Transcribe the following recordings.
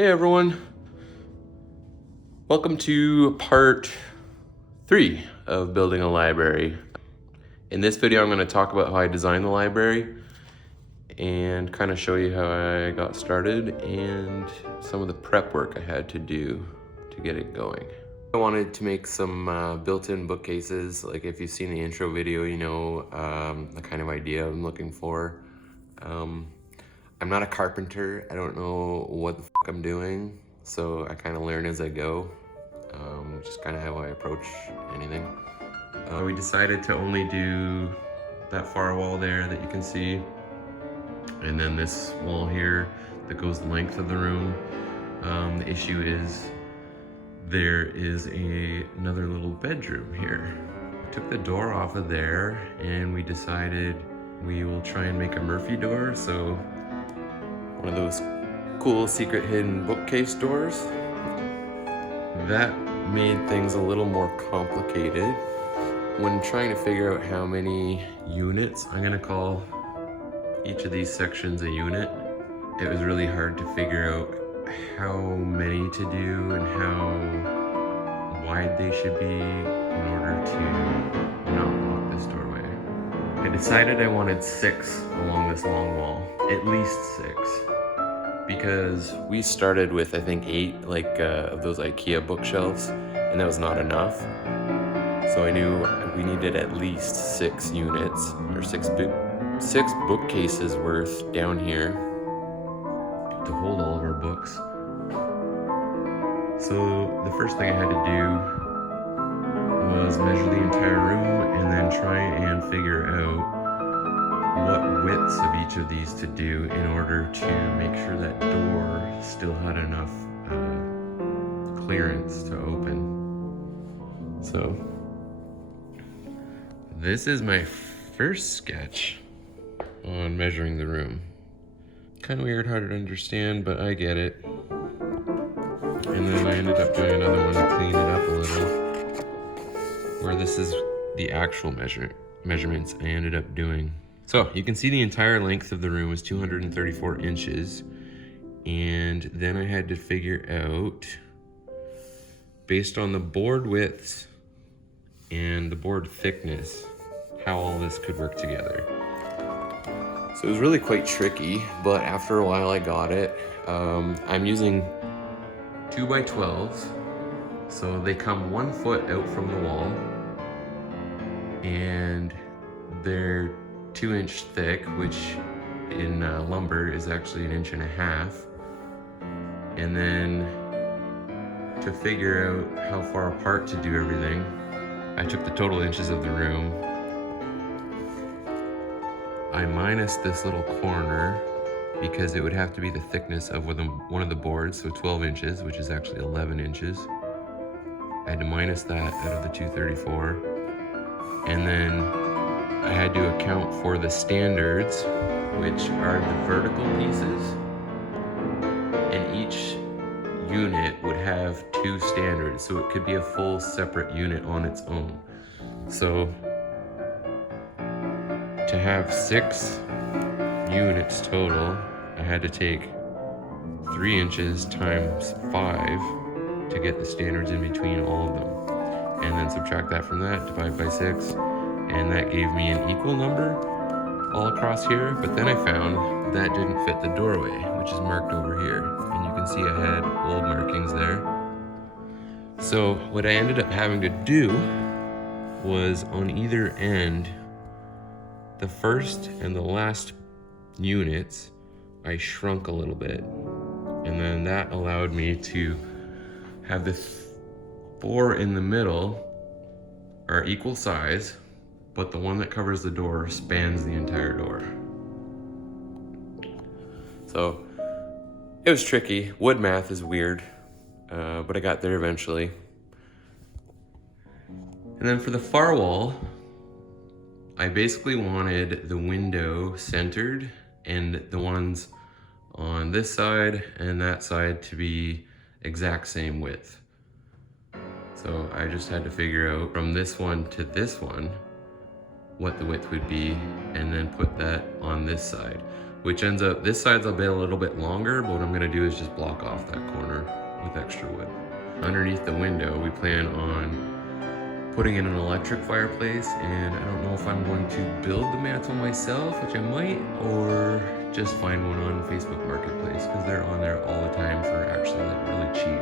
Hey everyone, welcome to part 3 of building a library. In this video I'm going to talk about how I designed the library and kind of show you how I got started and some of the prep work I had to do to get it going. I wanted to make some built-in bookcases. Like if you've seen the intro video, you know the kind of idea I'm looking for. I'm not a carpenter. I don't know what the fuck I'm doing, so I kind of learn as I go, which is kind of how I approach anything. We decided to only do that far wall there that you can see, and then this wall here that goes the length of the room. The issue is there is another little bedroom here. I took the door off of there, and we decided we will try and make a Murphy door, so one of those cool secret hidden bookcase doors. That made things a little more complicated. When trying to figure out how many units I'm gonna call each of these sections a unit, it was really hard to figure out how many to do and how wide they should be in order to not block this doorway. I decided I wanted 6 along this long wall, at least 6. Because we started with, I think, 8 of those IKEA bookshelves, and that was not enough. So I knew we needed at least 6 units, or 6 bookcases worth down here to hold all of our books. So the first thing I had to do was measure the entire room and then try and figure out what widths of each of these to do in order to make sure that door still had enough clearance to open. So this is my first sketch on measuring the room. Kind of weird, hard to understand, but I get it. And then I ended up doing another one to clean it up a little, where this is the actual measurements I ended up doing. So you can see the entire length of the room is 234 inches. And then I had to figure out, based on the board widths and the board thickness, how all this could work together. So it was really quite tricky, but after a while I got it. I'm using 2x12s, so they come 1 foot out from the wall, and they're 2-inch thick, which in lumber is actually 1.5 inches. And then to figure out how far apart to do everything, I took the total inches of the room. I minused this little corner because it would have to be the thickness of one of the boards, so 12 inches, which is actually 11 inches. I had to minus that out of the 234. And then I had to account for the standards, which are the vertical pieces, and each unit would have 2 standards, so it could be a full separate unit on its own. So to have 6 units total, I had to take 3 inches times 5 to get the standards in between all of them, and then subtract that from that, divide by 6, and that gave me an equal number all across here. But then I found that didn't fit the doorway, which is marked over here, and you can see I had old markings there. So what I ended up having to do was, on either end, the first and the last units, I shrunk a little bit, and then that allowed me to have the 4 in the middle are equal size, but the one that covers the door spans the entire door. So it was tricky. Wood math is weird, but I got there eventually. And then for the far wall, I basically wanted the window centered and the ones on this side and that side to be exact same width. So I just had to figure out from this one to this one what the width would be, and then put that on this side. which ends up, this side's a bit a little bit longer, but what I'm gonna do is just block off that corner with extra wood. Underneath the window, we plan on putting in an electric fireplace, and I don't know if I'm going to build the mantle myself, which I might, or just find one on Facebook Marketplace, because they're on there all the time for actually like really cheap.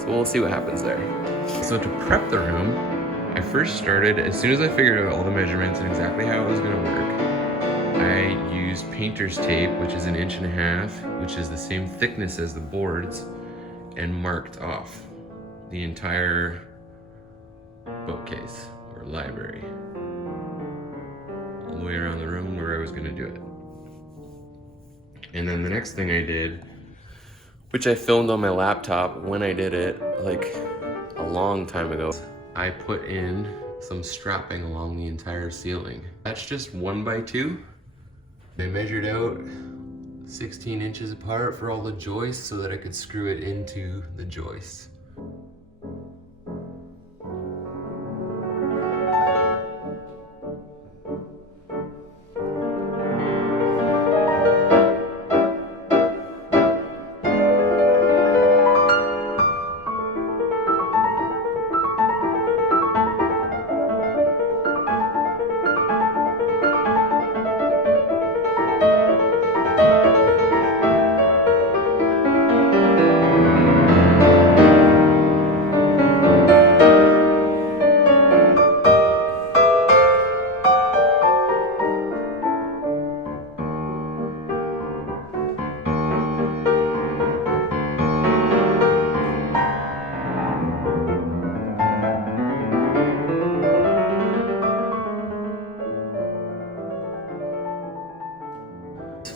So we'll see what happens there. So to prep the room, I first started, as soon as I figured out all the measurements and exactly how it was gonna work, I used painter's tape, which is 1.5 inches, which is the same thickness as the boards, and marked off the entire bookcase or library, all the way around the room where I was gonna do it. And then the next thing I did, which I filmed on my laptop when I did it, like a long time ago, I put in some strapping along the entire ceiling. That's just 1x2. I measured out 16 inches apart for all the joists so that I could screw it into the joists.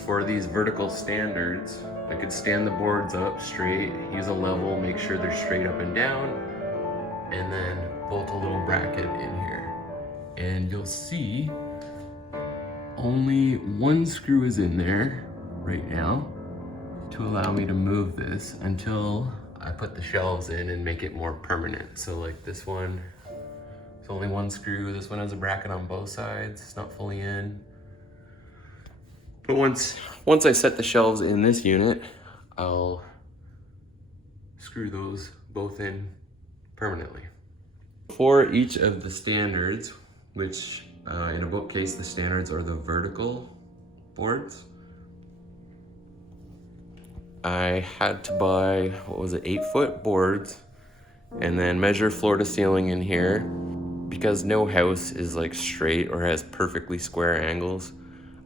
For these vertical standards, I could stand the boards up straight, use a level, make sure they're straight up and down, and then bolt a little bracket in here. And you'll see only one screw is in there right now to allow me to move this until I put the shelves in and make it more permanent. So like this one, it's only one screw. This one has a bracket on both sides. It's not fully in. But once I set the shelves in this unit, I'll screw those both in permanently. For each of the standards, which in a bookcase, the standards are the vertical boards, I had to buy, 8-foot boards, and then measure floor to ceiling in here. Because no house is like straight or has perfectly square angles,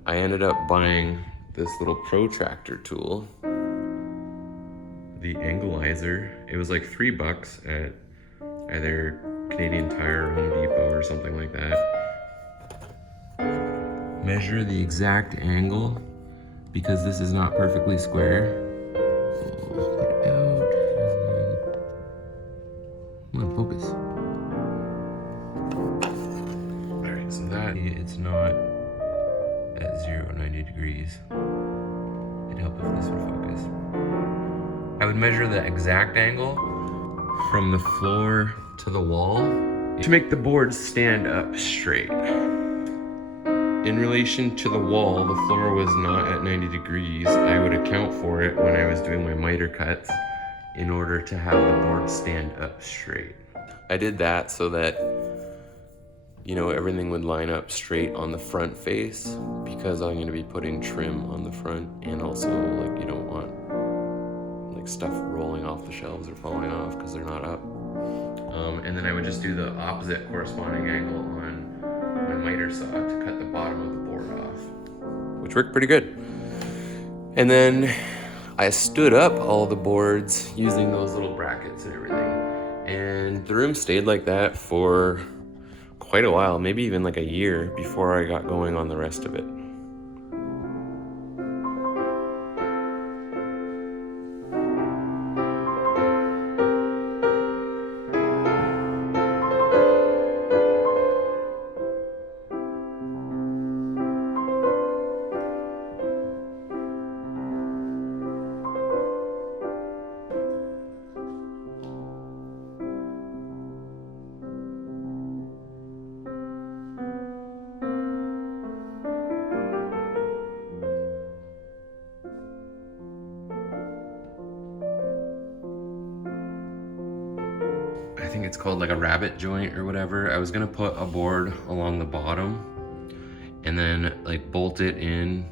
I ended up buying this little protractor tool, the angleizer. It was like $3 at either Canadian Tire or Home Depot or something like that. Measure the exact angle, because this is not perfectly square. Get it out. Come on, focus. All right, so that it's not at 90 degrees. It'd help if this would focus. I would measure the exact angle from the floor to the wall to make the boards stand up straight. In relation to the wall, the floor was not at 90 degrees. I would account for it when I was doing my mitre cuts in order to have the board stand up straight. I did that so that, you know, everything would line up straight on the front face, because I'm going to be putting trim on the front, and also like you don't want like stuff rolling off the shelves or falling off because they're not up. And then I would just do the opposite corresponding angle on my miter saw to cut the bottom of the board off, which worked pretty good. And then I stood up all the boards using those little brackets and everything, and the room stayed like that for quite a while, maybe even like a year before I got going on the rest of it. it's called like a rabbet joint or whatever. I was gonna put a board along the bottom and then like bolt it in.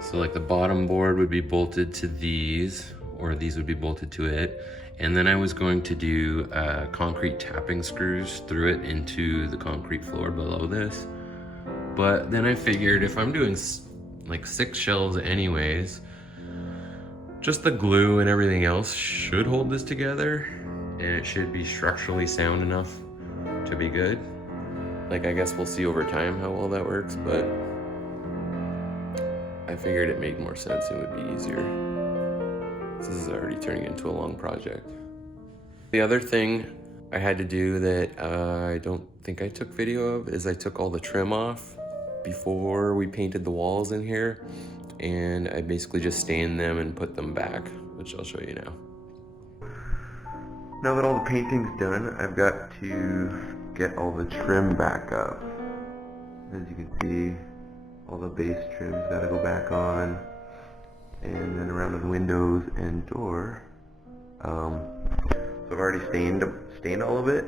So like the bottom board would be bolted to these, or these would be bolted to it. And then I was going to do concrete tapping screws through it into the concrete floor below this. But then I figured if I'm doing like 6 shelves anyways, just the glue and everything else should hold this together, and it should be structurally sound enough to be good. Like, I guess we'll see over time how well that works, but I figured it made more sense and would be easier. This is already turning into a long project. The other thing I had to do that I don't think I took video of is I took all the trim off before we painted the walls in here, and I basically just stained them and put them back, which I'll show you now. Now that all the painting's done, I've got to get all the trim back up. As you can see, all the base trim's got to go back on, and then around the windows and door. So I've already stained all of it.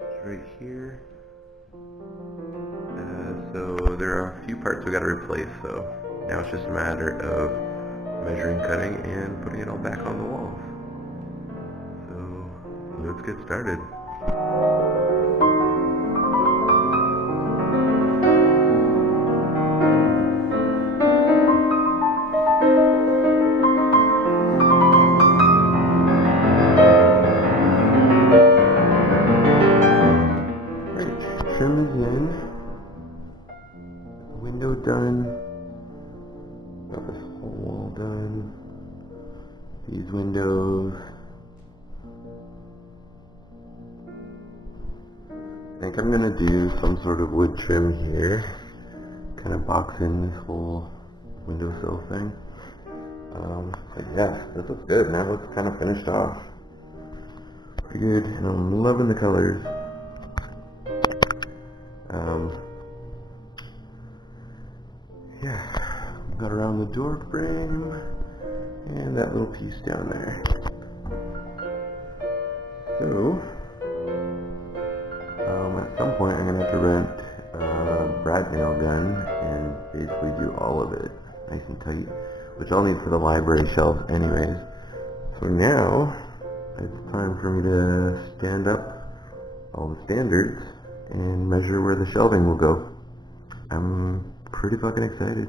It's right here. So there are a few parts we got to replace. So now it's just a matter of measuring, cutting, and putting it all back on the walls. So let's get started. Trim is in, window done, got this whole wall done, these windows. I think I'm going to do some sort of wood trim here, kind of box in this whole windowsill thing. But yeah, this looks good. Now it looks kind of finished off. Pretty good, and I'm loving the colors. Yeah, got around the door frame and that little piece down there. So, at some point I'm going to have to rent a brad nail gun and basically do all of it nice and tight, which I'll need for the library shelves anyways. So now, it's time for me to stand up all the standards and measure where the shelving will go. I'm pretty fucking excited.